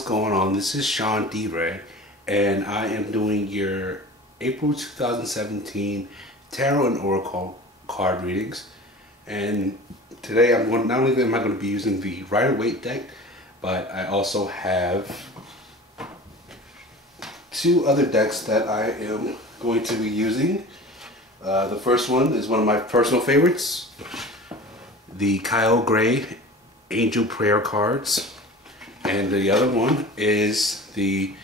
what's going on? This is Sean D-Ray, and I am doing your April 2017 Tarot and Oracle card readings. And today not only am I going to be using the Rider-Waite deck, but I also have two other decks that I am going to be using. The first one is one of my personal favorites, the Kyle Gray Angel Prayer cards. And the other one is the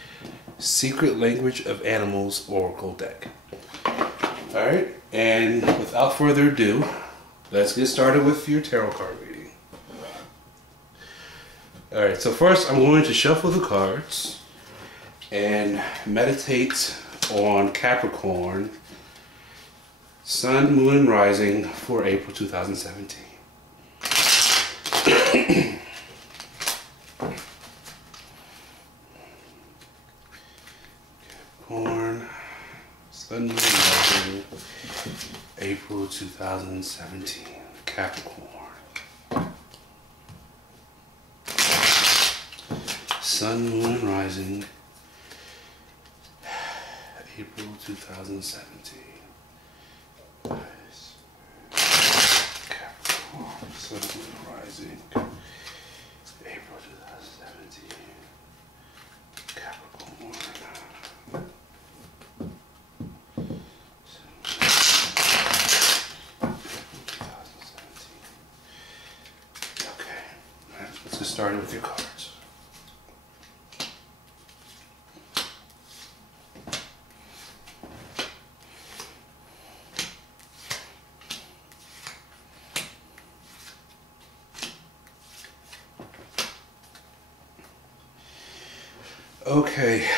Secret Language of Animals Oracle deck. Alright, and without further ado, let's get started with your tarot card reading. Alright, so first I'm going to shuffle the cards and meditate on Capricorn, Sun, Moon, and Rising for April 2017. Capricorn, Sun, Moon, and Rising, April 2017. Capricorn. Sun, Moon, and Rising, April 2017. Nice. Capricorn, Sun, Moon, and Rising, April 2017. Capricorn. Okay, let's get started with your cards. Okay,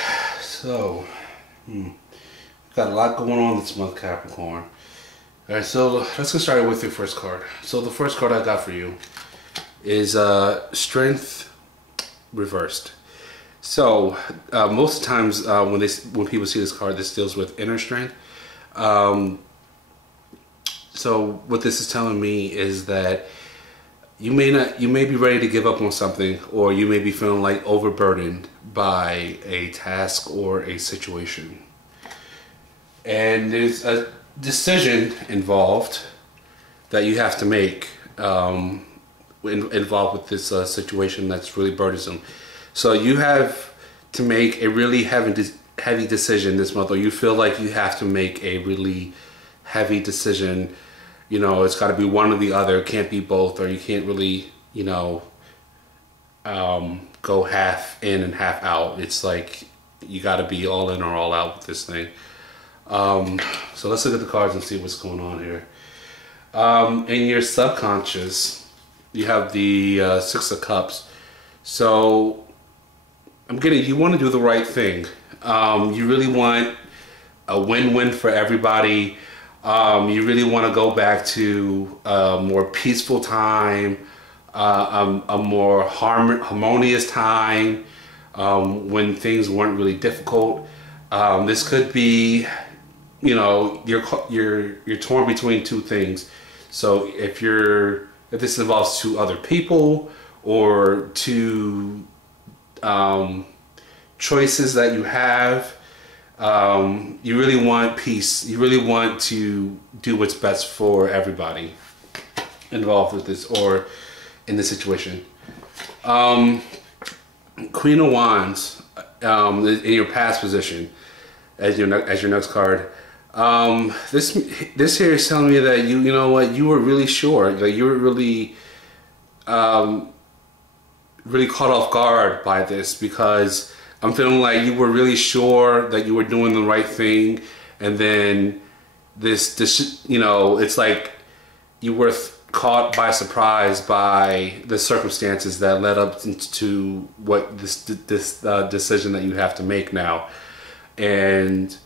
so got a lot going on this month, Capricorn. Alright, so let's get started with your first card. So the first card I got for you is Strength Reversed. So most times when people see this card, this deals with inner strength. So what this is telling me is that you may be ready to give up on something, or you may be feeling like overburdened by a task or a situation. And there's a decision involved that you have to make involved with this situation that's really burdensome. So you have to make a really heavy decision this month, or you feel like you have to make a really heavy decision. You know, it's got to be one or the other. It can't be both, or you can't really, you know, go half in and half out. It's like you got to be all in or all out with this thing. So let's look at the cards and see what's going on here. In your subconscious, you have the Six of Cups. So you want to do the right thing. You really want a win-win for everybody. You really want to go back to a more peaceful time, a more harmonious time, when things weren't really difficult. This could be, you know, you're torn between two things. So if this involves two other people, or two choices that you have. You really want peace. You really want to do what's best for everybody involved with this or in this situation. Queen of Wands in your past position as your next card. This here is telling me that you know what, you were really sure, like you were really really caught off guard by this, because I'm feeling like you were really sure that you were doing the right thing, and then this you know, it's like you were caught by surprise by the circumstances that led up to what this decision that you have to make now. And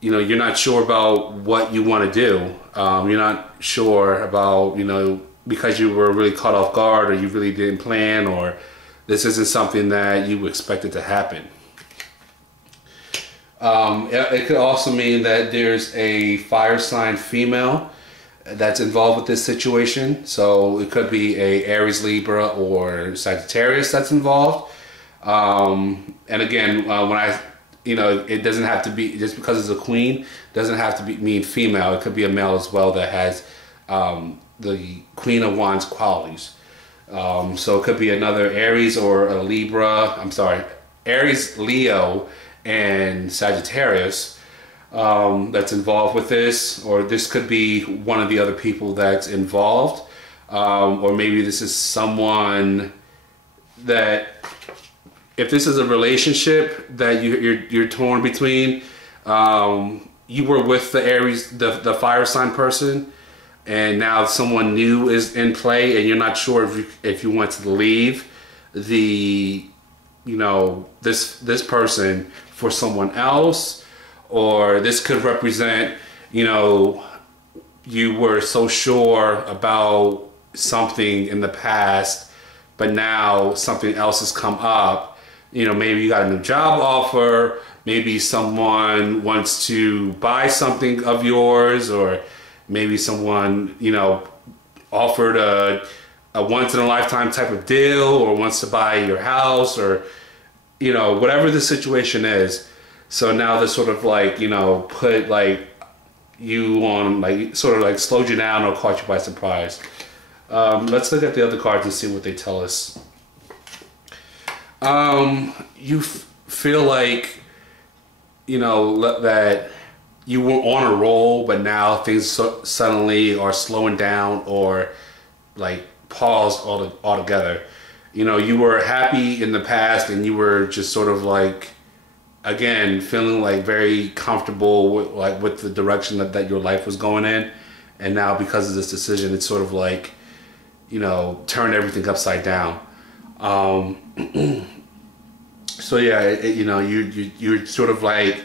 you know, you're not sure about what you want to do. You're not sure about, you know, because you were really caught off guard, or you really didn't plan, or this isn't something that you expected to happen. It could also mean that there's a fire sign female that's involved with this situation. So it could be a Aries, Libra, or Sagittarius that's involved. And again, when I, it doesn't have to be, just because it's a queen, doesn't have to be mean female. It could be a male as well that has the Queen of Wands qualities. So it could be another Aries or a Libra. I'm sorry, Aries, Leo, and Sagittarius that's involved with this, or this could be one of the other people that's involved, or maybe this is someone that, if this is a relationship that you're torn between, you were with the Aries, the fire sign person, and now someone new is in play, and you're not sure if you want to leave the, this person for someone else, or this could represent, you were so sure about something in the past, but now something else has come up. Maybe you got a new job offer, maybe someone wants to buy something of yours, or maybe someone, offered a once in a lifetime type of deal, or wants to buy your house, or, whatever the situation is. So now this sort of like, put like you on, like sort of like slowed you down or caught you by surprise. Let's look at the other cards and see what they tell us. You feel like, that you were on a roll, but now things suddenly are slowing down or like paused altogether. You were happy in the past, and you were just sort of like, again, feeling like very comfortable with the direction that your life was going in. And now because of this decision, it's sort of like, turned everything upside down. So yeah, you sort of like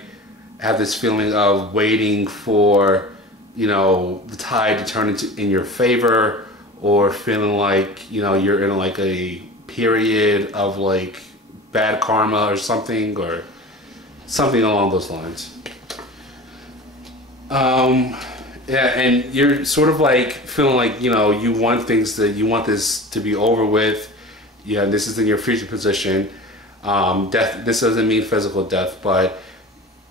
have this feeling of waiting for, the tide to turn in your favor, or feeling like, you're in like a period of like bad karma or something along those lines. Yeah, and you're sort of like feeling like, you want this to be over with. Yeah, this is in your future position. Death, this doesn't mean physical death, but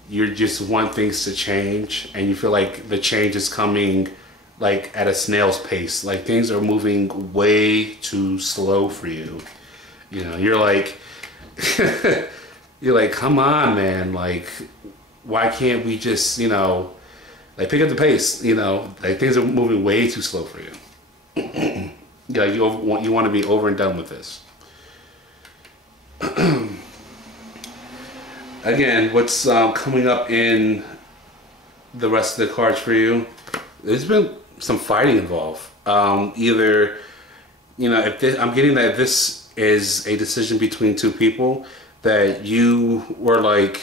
you just want things to change, and you feel like the change is coming like at a snail's pace. Like things are moving way too slow for you. You're like, come on, man. Like, why can't we just, like pick up the pace? Like things are moving way too slow for you. You want to be over and done with this. Again, what's coming up in the rest of the cards for you? There's been some fighting involved. Either, I'm getting that this is a decision between two people, that you were like,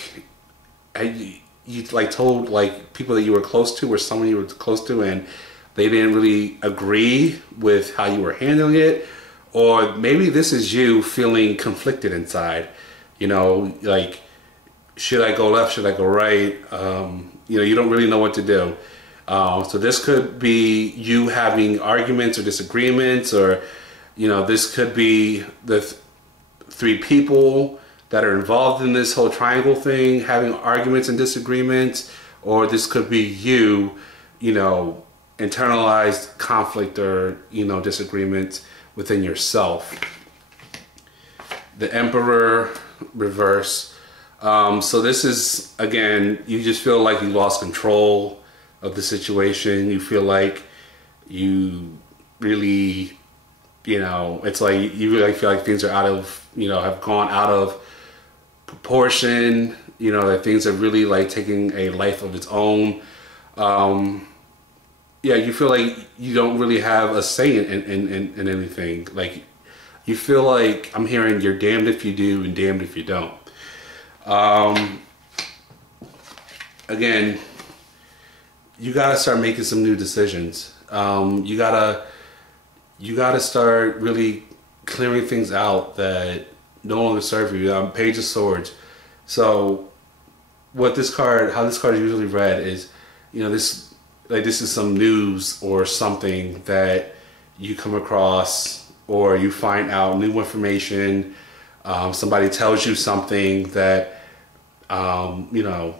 you like told like people that you were close to, or someone you were close to, and they didn't really agree with how you were handling it. Or maybe this is you feeling conflicted inside, like, should I go left, should I go right? You don't really know what to do. So this could be you having arguments or disagreements, or, this could be the three people that are involved in this whole triangle thing having arguments and disagreements, or this could be you, internalized conflict or, disagreements within yourself. The Emperor reverse. So this is, again, you just feel like you lost control of the situation. You feel like you really, it's like you really feel like things are out of, have gone out of proportion, that things are really like taking a life of its own. Yeah, you feel like you don't really have a say in anything. Like, you feel like, I'm hearing, you're damned if you do and damned if you don't. Again, you gotta start making some new decisions. You gotta start really clearing things out that no longer serve you. Page of Swords. So, how this card is usually read is, this is some news or something that you come across, or you find out new information. Somebody tells you something that, you know,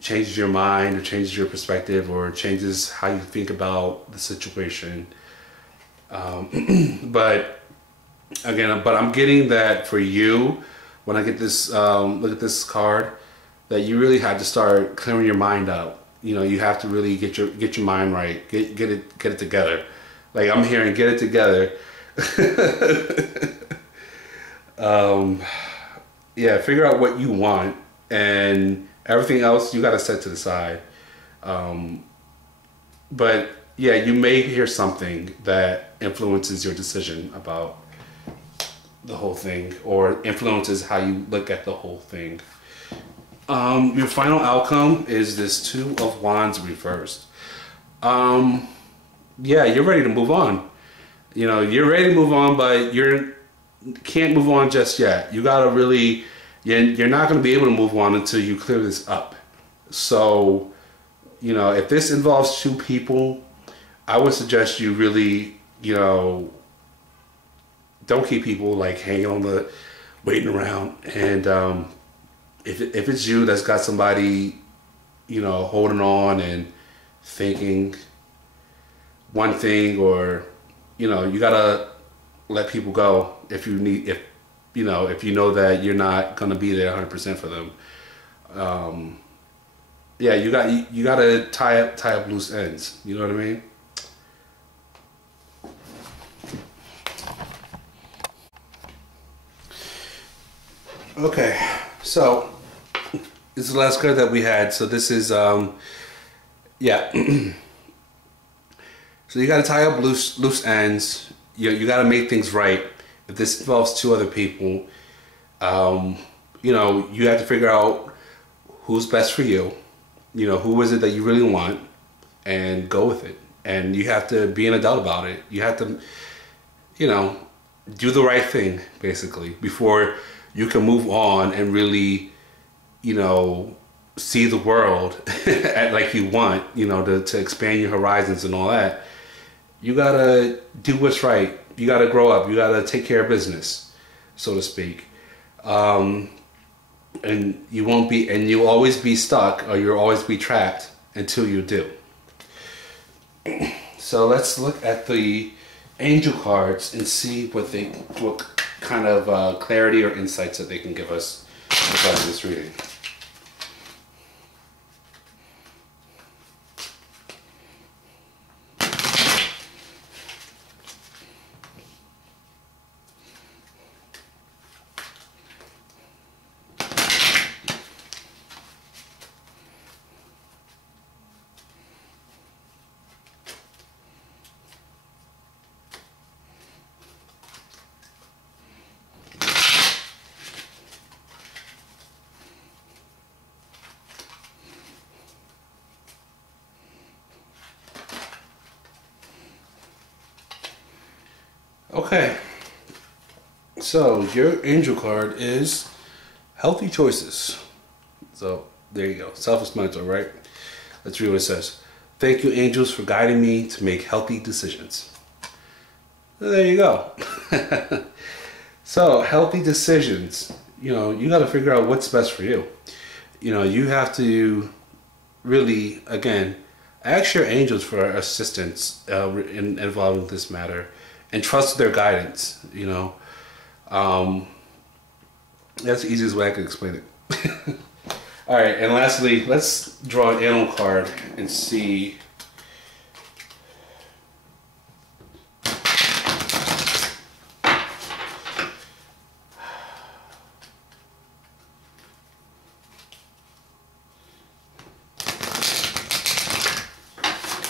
changes your mind or changes your perspective or changes how you think about the situation. But again, but I'm getting that for you, when I get this, look at this card, that you really have to start clearing your mind out. You know, you have to really get your mind right, get it together. Like I'm hearing, get it together. Yeah, figure out what you want, and everything else you got to set to the side. But yeah, you may hear something that influences your decision about the whole thing, or influences how you look at the whole thing. Your final outcome is this Two of Wands reversed. Yeah, you're ready to move on. You know, you're ready to move on, but you can't move on just yet. You gotta really, you're not gonna be able to move on until you clear this up. So, you know, if this involves two people, I would suggest you really, you know, don't keep people like hanging on the, waiting around. And if it's you that's got somebody, you know, holding on and thinking one thing, or, you know, you gotta let people go if you need, if you know that you're not gonna be there 100% for them. Yeah, you gotta tie up loose ends. You know what I mean? Okay, so this is the last card that we had. So this is yeah. So you got to tie up loose ends. You got to make things right. If this involves two other people, you know, you have to figure out who's best for you. You know, who is it that you really want, and go with it. And you have to be an adult about it. You have to, you know, do the right thing, basically, before you can move on and really, you know, see the world like you want, you know, to expand your horizons and all that. You gotta do what's right. You gotta grow up. You gotta take care of business, so to speak. And you won't be, and you'll always be stuck, or you'll always be trapped until you do. So let's look at the angel cards and see what kind of clarity or insights that they can give us regarding this reading. Okay, so your angel card is healthy choices. So there you go, self-explanatory, right? Let's read what it says. Thank you, angels, for guiding me to make healthy decisions. There you go. So healthy decisions, you know, you got to figure out what's best for you. You know, you have to really, again, ask your angels for assistance involving this matter. And trust their guidance, you know. That's the easiest way I can explain it. All right, and lastly, let's draw an animal card and see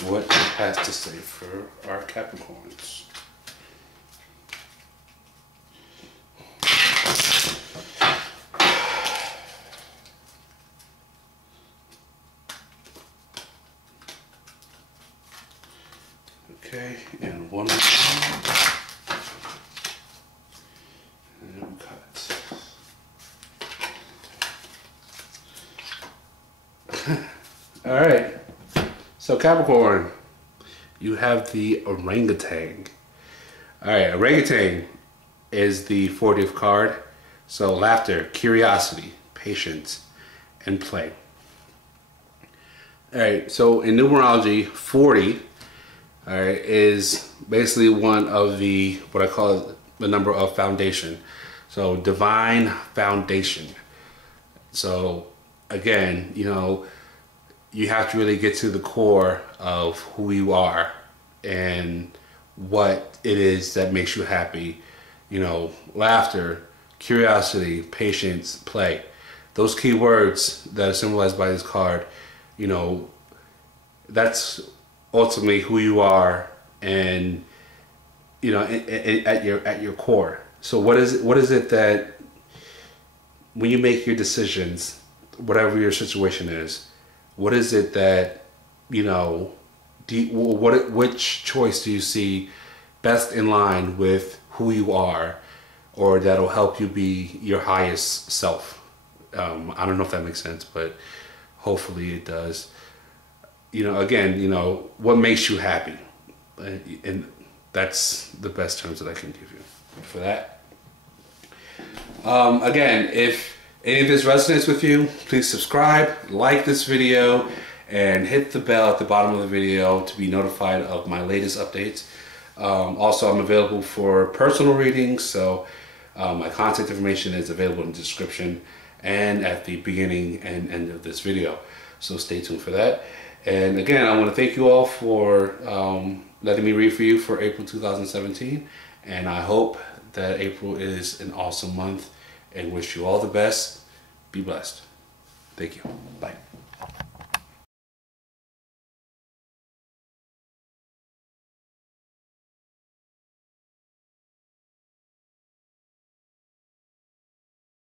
what it has to say for our Capricorns. Okay, and one more. And cut. All right. So Capricorn, you have the orangutan. All right, orangutan. is the 40th card. So laughter, curiosity, patience, and play. All right, so in numerology, 40, all right, is basically one of the, what I call the number of foundation. So divine foundation. So again, you know, you have to really get to the core of who you are and what it is that makes you happy. You know, laughter, curiosity, patience, play. Those key words that are symbolized by this card, you know, that's ultimately who you are, and you know, at your core. So what is it that when you make your decisions, whatever your situation is, what is it that, you know, which choice do you see best in line with who you are, or that'll help you be your highest self? I don't know if that makes sense, but hopefully it does. You know, again, you know, what makes you happy, and that's the best terms that I can give you for that. Again, if any of this resonates with you, please subscribe, like this video, and hit the bell at the bottom of the video to be notified of my latest updates. Also, I'm available for personal readings, so my contact information is available in the description and at the beginning and end of this video. So stay tuned for that. And again, I want to thank you all for letting me read for you for April 2017. And I hope that April is an awesome month, and wish you all the best. Be blessed. Thank you. Bye.